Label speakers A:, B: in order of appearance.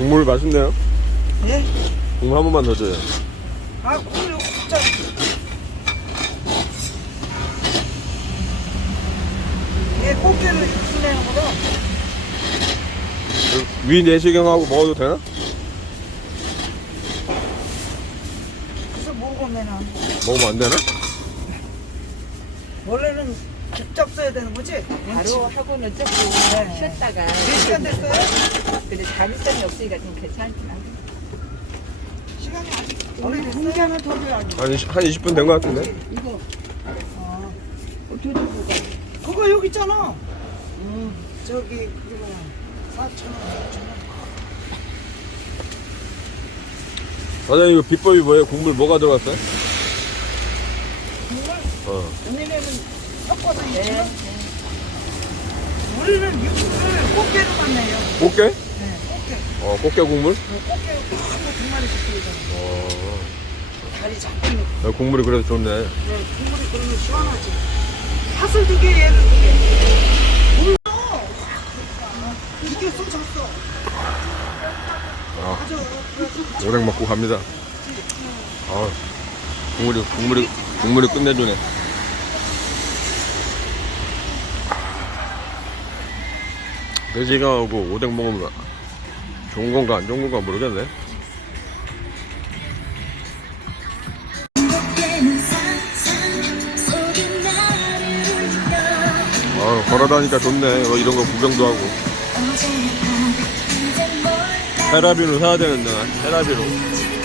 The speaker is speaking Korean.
A: 국물 맛있네요. 네? 국물 한 번만 더 줘요.
B: 아, 국물 이거 진짜. 예, 꽃게를 주시는 거다.
A: 위 내시경하고 먹어도 되나?
B: 그래서 먹으면 되나? 먹으면 안 되나? 원래는 직접 써야 되는 거지?
C: 바로 응? 학원을 쫓고 네. 쉬었다가 그래 몇
B: 그래 시간 됐어요?
C: 근데 그래. 자립성이 그래. 없으니까 좀 괜찮지만
B: 시간이 아직 오래됐어요?
C: 한개한
A: 20분 된거 어, 같은데? 이거 어,
B: 어떻게 된거 그거 여기 있잖아 음. 저기 4천 원, 5천 원
A: 과장님 이거 비법이 뭐예요? 국물 뭐가 들어갔어요?
B: 우리는 육수를 꽃게로 만나요. 꽃게? 네, 꽃게.
A: 어, 꽃게 국물?
B: 네, 꽃게 국물 정말 좋습니다. 다리 잡는
A: 어, 국물이 그래도 좋네. 네,
B: 국물이 그러면 시원하지. 화살 두 개, 얘는 두 개. 물 이게 쏟았어. 아.
A: 아. 아. 오랭 먹고 갑니다. 어. 아. 국물이, 국물이. 어. 국물이 끝내주네 돼지가 오고 오뎅 먹으면 좋은 건가 안 좋은 건가 모르겠네 아, 걸어다니까 니 좋네 이런 거 구경도 하고 테라비로 사야 되는데 테라비로